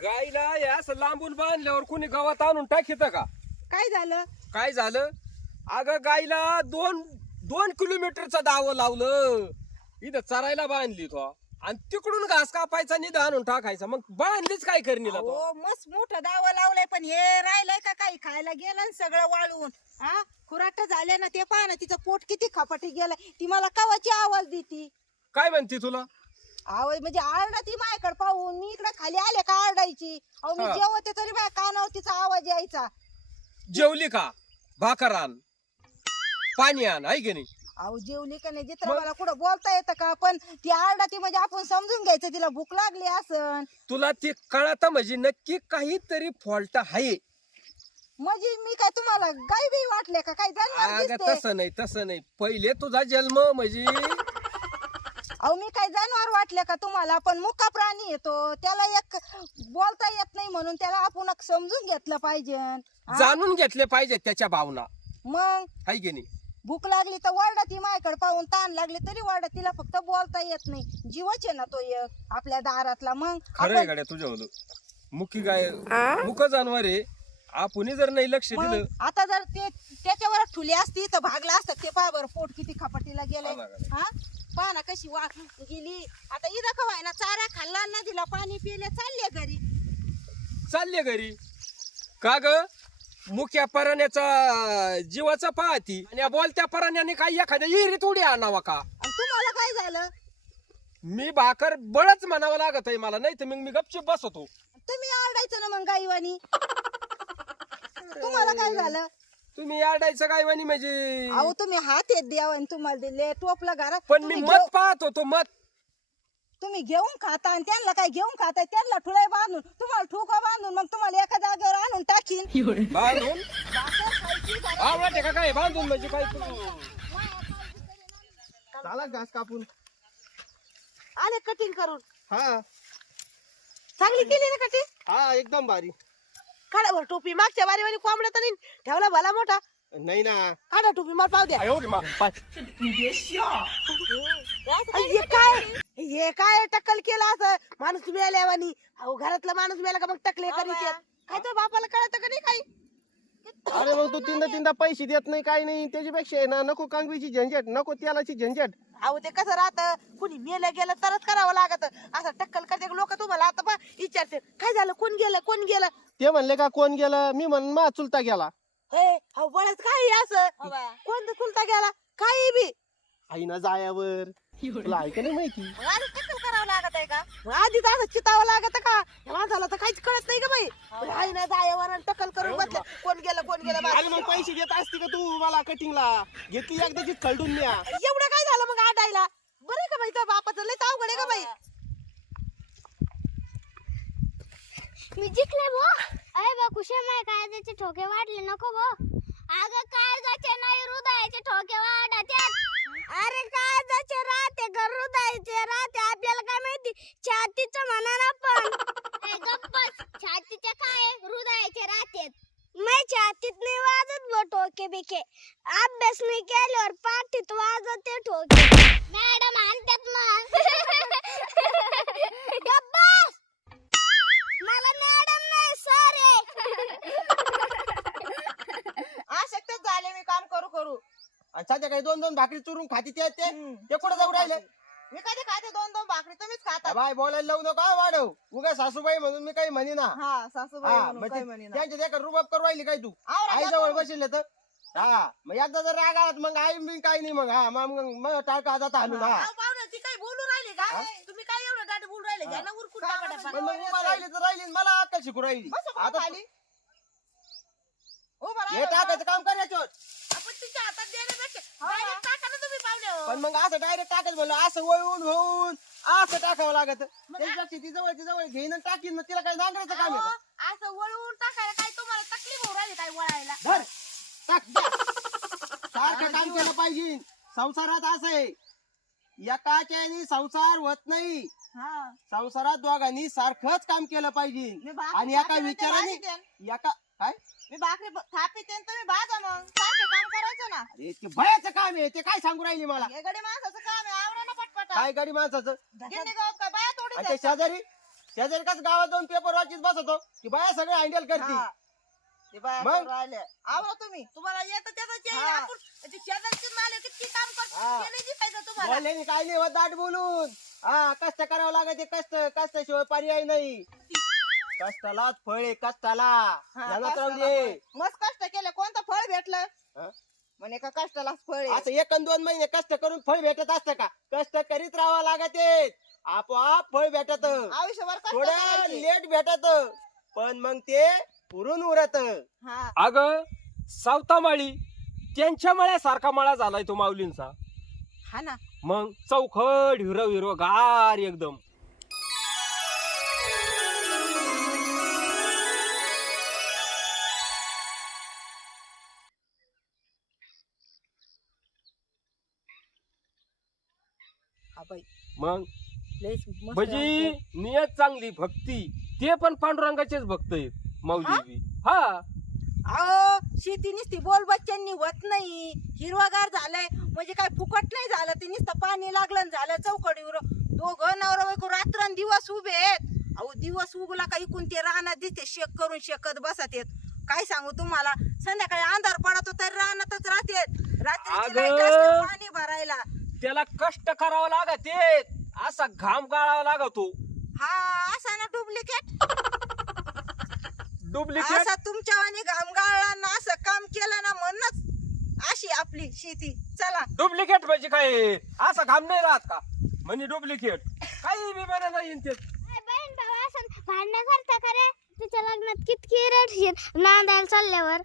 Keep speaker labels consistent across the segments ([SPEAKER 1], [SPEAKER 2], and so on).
[SPEAKER 1] गाईला या असं लांबून बांधल्यावर कुणी गावात आणून टाकीत का?
[SPEAKER 2] काय झालं?
[SPEAKER 1] काय झालं? अगं गाईला 2 किलोमीटरचं दावं लावलं. इथं चरायला बांधली तो आणि तिकडून घास कापायचा निधा आणून टाकायचा. मग बांधलीच काय करणीला तो?
[SPEAKER 2] हो मस्त मोठं दावा लावलंय, पण हे राहिलंय का काही खायला गेलं आणि सगळं वाळवून. हा खुराट झाले ना, ते पहा ना तिचं पोट किती खपाटी गेलंय. ती मला कवाची आवाज देती.
[SPEAKER 1] काय म्हणते तुला?
[SPEAKER 2] आवाज म्हणजे आरडा ती माझ्याकडे पाहून. मी इकडे खाली आले का आरडायची. अहो मी
[SPEAKER 1] हा.
[SPEAKER 2] जेवते तरी माझ्या कानावर तिचा आवाज यायचा.
[SPEAKER 1] जेवली का? भाकर आण, पाणी आण, आहे की नाही?
[SPEAKER 2] अहो जेवली का नाही जित्र
[SPEAKER 1] मग?
[SPEAKER 2] मला कुठं बोलता येतं का? पण ती आरडा ती म्हणजे आपण समजून घ्यायचं तिला भूक लागली असन.
[SPEAKER 1] तुला ते कळत म्हणजे नक्की काहीतरी फॉल्ट आहे.
[SPEAKER 2] म्हणजे मी काय तुम्हाला गाय बी वाटले का? काय जनावर
[SPEAKER 1] अगं
[SPEAKER 2] दिसते?
[SPEAKER 1] तसं नाही. पहिले तुझा जन्म म्हणजे
[SPEAKER 2] अहो मी काय जनावर वाटले का तुम्हाला? पण मुका प्राणी येतो, त्याला एक बोलता येत नाही म्हणून त्याला आपण समजून घेतलं पाहिजे. हा?
[SPEAKER 1] जाणून घेतले पाहिजे त्याच्या भावना,
[SPEAKER 2] मग
[SPEAKER 1] आहे की नाही?
[SPEAKER 2] भूक लागली तर वरडा ती माझ्याकडे पाहून. ताण लागली तरी वरडा. तिला फक्त बोलता येत नाही. जीवच आहे ना तो एक आपल्या दारातला. मग
[SPEAKER 1] खरंय गाड्या तुझ्या होतं. मुकी गाय मुक जानवर आहे. आपण जर नाही लक्ष
[SPEAKER 2] मग
[SPEAKER 1] दिलं.
[SPEAKER 2] आता जर ते त्याच्यावर ठुली असती तर भागला असतं. ते पहा बरं पोट किती खपाटीला गेलंय.
[SPEAKER 1] हा ना गड्या.
[SPEAKER 2] हा पहा ना कशी वाट गेली. आता इथं कवाय ना चारा खाल्ला ना, दिला पाणी पिले, चालले घरी.
[SPEAKER 1] चालले घरी का ग? मुक्या पराण्याचा जीवाचा पाहती आणि या बोलत्या पराण्याने काही एखाद्या विहिरीत उडी आणावा का?
[SPEAKER 2] आणि तुम्हाला काय झालं?
[SPEAKER 1] मी भाकर बळच म्हणावं लागत आहे मला, नाही तर मग मी गपचूप बसतो.
[SPEAKER 2] तुम्ही आरडायचं ना मग गाईवानी. तुम्हाला काय झालं?
[SPEAKER 1] तुम्ही आडायचं काय म्हणे म्हणजे?
[SPEAKER 2] अहो तुम्ही हात येत द्यावा तुम्हाला दिले टोपला घरात.
[SPEAKER 1] पण मी मत पाहत होतो, मत.
[SPEAKER 2] तुम्ही घेऊन खाता आणि त्यांना काय घेऊन खाताय? त्यांना ठुलाय बांधून, तुम्हाला ठोका बांधून, मग तुम्हाला एका जागेवर आणून टाकीन.
[SPEAKER 1] बांधून
[SPEAKER 2] भाकर खायची का?
[SPEAKER 1] आवडते का काय बांधून म्हणजे काय?
[SPEAKER 3] झाला घास कापून.
[SPEAKER 2] आले कटिंग करून.
[SPEAKER 3] हा
[SPEAKER 2] चांगली केली ना कटिंग?
[SPEAKER 3] हा एकदम भारी.
[SPEAKER 2] काढा बरं टोपी. मागच्या वारी कोंबडा तर नाही ठेवला भला मोठा.
[SPEAKER 3] नाही ना.
[SPEAKER 2] काढा टोपी मला पाव द्या. हे काय टक्कल केलं असं? माणूस मेल्यावानी. अहो घरातला माणूस मेला का मग टकले करीत येत. काय तो बापाला कळत का नाही काही?
[SPEAKER 3] अरे मग तू तीनदा पैसे देत नाही काही नाही. त्याच्यापेक्षा आहे ना नको कांगवीची झंझट, नको तेलाची झंझट.
[SPEAKER 2] अहो ते कसं राहतं, कुणी मेलं गेलं तरच करावं लागत. असं टक्कल करते लोक. तुम्हाला आता पा विचारते काय झालं, कोण गेलं कोण गेलं.
[SPEAKER 3] ते म्हणले का कोण गेलं? मी म्हण मा चुलता गेला.
[SPEAKER 2] हे अहो बळच काय असं? कोण चुलता गेला काही बी?
[SPEAKER 3] आईना जायावर तुला ऐका नाही माहिती.
[SPEAKER 2] मग आधी टक्कल करावं लागत आहे का? मग आधी असं चितावं लागत का? या माणसाला तर काहीच कळत नाही का बाई? आई ना जायावर आणि टक्कल करून बसले. कोण गेलं कोण गेलं.
[SPEAKER 3] आणि मग पैसे देत असते का तू मला कटिंगला? घेतली एकदाची खलडून न्या.
[SPEAKER 2] एवढं काय झालं मग आडायला? बरं का बाई, तर बापाचं लय अवघड आहे का बाई?
[SPEAKER 4] मी जिंकले भो. अरे बा कुशे माय काळजाचे ठोके वाढले नको भो. अगं काळजाचे नाही हृदयाचे ठोके वाढतात. अरे काळजाचे राहते का हृदयाचे राहते आपल्याला काय माहिती? छातीचं म्हणा ना पण. ए गप्पच. छातीचे काय हृदयाचे राहते. मैं छातीत नाही वाजत भो ठोके बिके. अभ्यास नाही केल्यावर पाठीत वाजते ठोके. मॅडम आणतात मग. गप्पस. मला मॅडम नाही सर आहे.
[SPEAKER 2] आशक्तच झाले मी काम करू करू.
[SPEAKER 3] आणि सध्या काही 2 भाकरी चुरून खाती ते कुठं जाऊ राहिले?
[SPEAKER 2] मी कधी खाते 2 भाकरी, तुम्हीच खाता.
[SPEAKER 3] बाय बोलायला लावू नका वाढव. उगा सासूबाई म्हणून मी काही म्हणे ना.
[SPEAKER 2] हा सासूबाई
[SPEAKER 3] हा
[SPEAKER 2] म्हणून
[SPEAKER 3] मग
[SPEAKER 2] काय म्हणे ना.
[SPEAKER 3] त्यांच्या देखत रुबाब करू राहिली काय तू?
[SPEAKER 2] आवरा
[SPEAKER 3] आई
[SPEAKER 2] घ्या
[SPEAKER 3] जवळ
[SPEAKER 2] करून.
[SPEAKER 3] बसले तर हा मग एकदा जर राग आलात मग आई मी काही नाही. मग हा मग टाळका जाता हालून. हा
[SPEAKER 2] अहो, पाहुणे, ती काय बोलू राहिली का? तुम्ही काय एवढं दाट बोलू राहिले? घ्या ना उरकून टाका डब्बा.
[SPEAKER 3] पण मग उभा राहिली तर राहिली मला अक्कल शिकू राहिली.
[SPEAKER 2] बसा कुठं
[SPEAKER 3] आता
[SPEAKER 2] खाली? उभा
[SPEAKER 3] हे
[SPEAKER 2] राहिलं का?
[SPEAKER 3] टाकायचं काम करायचं.
[SPEAKER 2] आपण तिच्या हातात देण्यापेक्षा direct टाका ना तुम्ही पाहुणे.
[SPEAKER 3] पण मग असं डायरेक्ट टाकायचं म्हणलं असं वळून होऊन असं टाकावं लागत. त्याच्यापेक्षा ती जवळची जवळ घेईन आणि टाकीन ना. तिला काय नांगरायचं काम आहे का?
[SPEAKER 2] अहो, असं वळवून टाकायला काय तुम्हाला तकलीफ होऊ राहिली काय वळायला?
[SPEAKER 3] धर टाक. सारखं काम केलं पाहिजे. संसारात असं आहे एकाच्याने संसार होत नाही.
[SPEAKER 2] हा.
[SPEAKER 3] संसारात दोघांनी सारखंच काम केलं पाहिजे.
[SPEAKER 2] मी भाकरी
[SPEAKER 3] आणि एका
[SPEAKER 2] थापीते,
[SPEAKER 3] विचाराने
[SPEAKER 2] भाजीते.
[SPEAKER 3] एका काय
[SPEAKER 2] मी भाकरी थापीते आणि तुम्ही भाजा मग. सारखं काम करायचं ना.
[SPEAKER 3] अरे ते भयाचं काम आहे. ते काय सांगू राहिली मला?
[SPEAKER 2] हे गडी माणसाचं काम आहे. आवरा ना पटपट.
[SPEAKER 3] काय गाडी माणसाचं?
[SPEAKER 2] गिंडी गावात काय बाया तोडी
[SPEAKER 3] आणि ते
[SPEAKER 2] द्यायच्या?
[SPEAKER 3] शेजारी शेजारी कसं गावात जाऊन पेपर वाचित बसतो की बाया सगळे हँडल करते.
[SPEAKER 2] हा. ते बाया
[SPEAKER 3] मग?
[SPEAKER 2] करून राहिल्या. आवरा तुम्ही तुम्हाला येतं त्याचं
[SPEAKER 3] हा.
[SPEAKER 2] आपण ते शेजारचे मालक किती काम करतात
[SPEAKER 3] हा.
[SPEAKER 2] ते नाही दिसायचं तुम्हाला.
[SPEAKER 3] बोलल्याने काय नाही होत दाट बोलून. हा कष्ट करावं लागते कष्टाशिवाय पर्याय नाही. कष्टालाच फळ आहे कष्टाला.
[SPEAKER 2] हा,
[SPEAKER 3] ध्यानात राहू
[SPEAKER 2] कष्टाला
[SPEAKER 3] दे.
[SPEAKER 2] फळ. मस्त कष्ट केलं कोणतं फळ भेटलं
[SPEAKER 3] हा?
[SPEAKER 2] म्हणे का कष्टाला फळ आहे.
[SPEAKER 3] असं 1 अन 2 महिने कष्ट करून फळ भेटत असतं का? कष्ट करीत राहावं लागते आपोआप फळ भेटत.
[SPEAKER 2] आयुष्यभर कष्ट
[SPEAKER 3] थोड्या
[SPEAKER 2] करायचे.
[SPEAKER 3] लेट भेटत पण मग ते पुरून उरत.
[SPEAKER 2] हा
[SPEAKER 1] अग सावतामाळी त्यांच्या मळ्यासारखा मळा झालाय तो माऊलींचा.
[SPEAKER 2] हा ना
[SPEAKER 1] मग चौखड हिरव हिरव गार एकदम.
[SPEAKER 2] हा बाई
[SPEAKER 1] मग
[SPEAKER 2] लयच मस्त
[SPEAKER 1] म्हणजे
[SPEAKER 2] आमचं.
[SPEAKER 1] नियत चांगली भक्ती ते पण पांडुरंगाचेच भक्त आहेत माऊली बी. हा
[SPEAKER 2] अहो शेती नुसती बोल बच्चांनी होत नाही. हिरवागार झालंय म्हणजे काय फुकट नाही झालं. ते नुसतं पाणी लागलं आणि झालं चौकडीवर. दोघं नवरा बायको रात्रंदिवस उभे आहेत. अहो दिवस उगला का इकून ते रानात दिसते शेक करून शेकत बसत येत. काय सांगू तुम्हाला संध्याकाळी अंधार पडतो तर रानातच राहतेत. रात्री
[SPEAKER 1] अगं.
[SPEAKER 2] पाणी भरायला.
[SPEAKER 1] त्याला कष्ट करावं लागते असा घाम गाळावा लागतो.
[SPEAKER 2] हा असा ना डुप्लिकेट
[SPEAKER 1] डुप्लिकेट
[SPEAKER 2] असा तुमच्या वाणी घाम गाळला ना असं काम केलं ना म्हणूनच अशी आपली शेती. चला
[SPEAKER 1] डुप्लिकेट म्हणजे काय असा घाम नाही राहत का म्हणजे डुप्लिकेट काही बिमाऱ्या नाही येत.
[SPEAKER 4] अय बहीण भाऊ असं भांडणं करता का रे? तुझ्या लग्नात कितकी रडशील नांदायला चालल्यावर.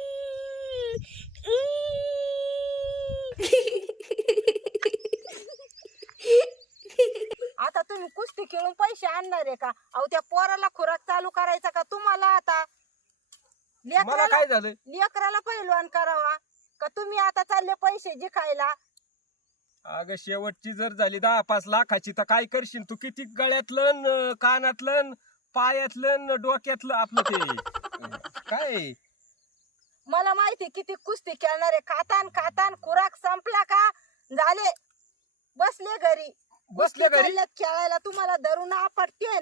[SPEAKER 2] आता तुम्ही कुस्ती खेळून पैसे आणणार आहे का? अहो त्या पोराला खुराक चालू करायचा का तुम्हाला? आता
[SPEAKER 1] मला
[SPEAKER 2] लेकराला
[SPEAKER 1] काय झालं
[SPEAKER 2] लेकराला पहिलवान करावा का तुम्ही आता चालले पैसे जिकायला?
[SPEAKER 1] अगं शेवटची जर झाली 10-5 लाखाची तर काय करशील तू? किती गळ्यातलं न कानातलं न पायातलं न डोक्यातलं आपलं ते काय.
[SPEAKER 2] मला माहिती किती कुस्ती खेळणार आहे. खातान खातान खुराक संपला का झाले बसले घरी.
[SPEAKER 1] बसले घरी
[SPEAKER 2] चालल्यात खेळायला तुम्हाला धरून आपटतेन.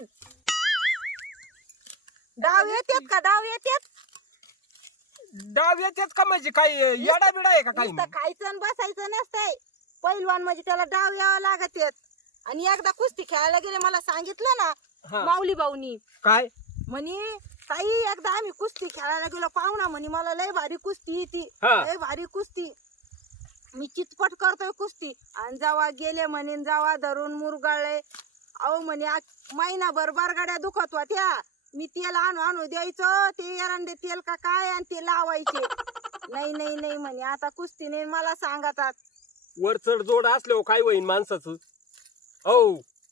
[SPEAKER 2] डाव येतात का? डाव येतात.
[SPEAKER 1] डाव येतेच का म्हणजे काय येडा बिडा आहे का काही?
[SPEAKER 2] नुसतं खायचं आणि बसायचं नसतंय. पहिलवान म्हणजे त्याला डाव यावं लागत. आणि एकदा कुस्ती खेळायला गेले मला सांगितलं ना
[SPEAKER 1] हा.
[SPEAKER 2] माऊली भाऊनी
[SPEAKER 1] काय
[SPEAKER 2] म्हणे ताई एकदा आम्ही कुस्ती खेळायला गेलो पाहुणा म्हणे मला लय भारी कुस्ती येते.
[SPEAKER 1] हा.
[SPEAKER 2] लय भारी कुस्ती. मी चितपट करतोय कुस्ती आणि जेव्हा गेले म्हणे जेव्हा धरून मुरगाळले. अहो म्हणे महिनाभर बरगाड्या दुखत होत्या. मी तेल आणू द्यायचं ते एरंडे तेल का काय आणि ते लावायचे. नाही नाही नाही म्हणे आता कुस्ती नाही मला सांगतात.
[SPEAKER 1] वर चढ जोड असल्यावर काय होईन माणसाचं? हो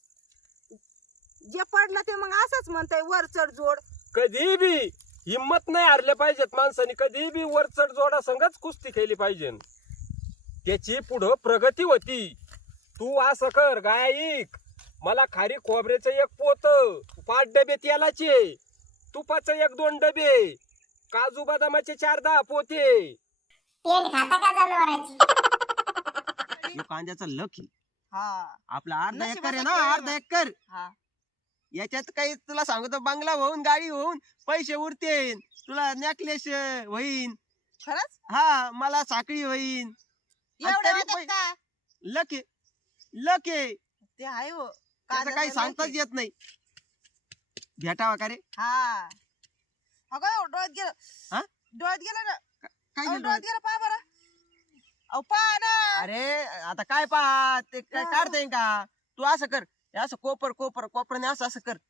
[SPEAKER 2] जे पडलं ते मग असंच म्हणतंय वर चढ जोड.
[SPEAKER 1] कधी बी हिम्मत नाही हारल्या पाहिजेत माणसाने. कधी बी वर चढ जोडा संगच कुस्ती खेळली पाहिजे. त्याची पुढं प्रगती होती. तू असं कर गायक मला खारी खोबऱ्याचं 1 पोत, 5 डबे तेलाचे, तुपाचं 1-2 डबे, काजू बदामाचे 4-10 पोते.
[SPEAKER 4] तेल खाता का जनावराची?
[SPEAKER 3] कांद्याचा लक आहे.
[SPEAKER 2] हा
[SPEAKER 3] आपला अर्धा
[SPEAKER 2] नशिबाचा
[SPEAKER 3] एकर आहे ना
[SPEAKER 2] खेळ आहे
[SPEAKER 3] अर्धा एकर.
[SPEAKER 2] हा
[SPEAKER 3] याच्यात काही तुला सांगतो बंगला होऊन गाडी होऊन पैसे उरते. तुला नेकलेस होईन.
[SPEAKER 2] खरंच
[SPEAKER 3] हा मला साखळी होईन.
[SPEAKER 2] एवढं
[SPEAKER 3] तरी
[SPEAKER 2] होतात का?
[SPEAKER 3] लक आहे लक आहे.
[SPEAKER 2] ते आहे हो
[SPEAKER 3] त्याचं काही सांगताच येत नाही. भेटावा का रे?
[SPEAKER 2] हा अगं डोळ्यात गेलं.
[SPEAKER 3] हा?
[SPEAKER 2] डोळ्यात गेलं ना.
[SPEAKER 3] काय
[SPEAKER 2] अहो,
[SPEAKER 3] झालं?
[SPEAKER 2] डोळ्यात गेलं पहा बरं. अहो पहा ना.
[SPEAKER 3] अरे आता काय पहा ते काय
[SPEAKER 2] हा.
[SPEAKER 3] काढता येईन का? तू असं कर हे असं कोपराने असं असं कर.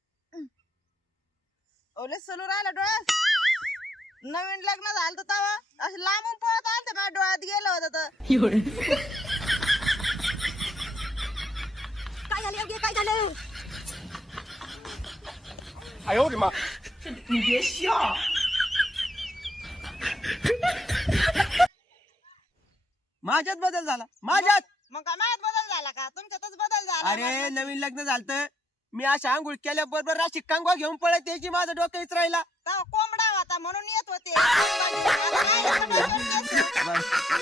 [SPEAKER 2] ओले सलू राहिला डोळ्यात. नवीन लग्न झालं तर तवा असं लांबून पळत आलं माझ्या डोळ्यात गेलं होतं तर. काय झालं योगी, काय झालं?
[SPEAKER 1] अयो रे मा.
[SPEAKER 3] माझ्यात बदल झाला माझ्यात.
[SPEAKER 2] मग काय माझ्यात बदल झाला का? तुमच्यातच बदल झाला.
[SPEAKER 3] अरे नवीन लग्न झालं मी अशा आंघोळ केल्याबरोबर राशी कांगवा घेऊन पळत त्याची माझं डोकं राहिला.
[SPEAKER 2] तेव्हा कोंबडा होता म्हणून येत होते.
[SPEAKER 3] बस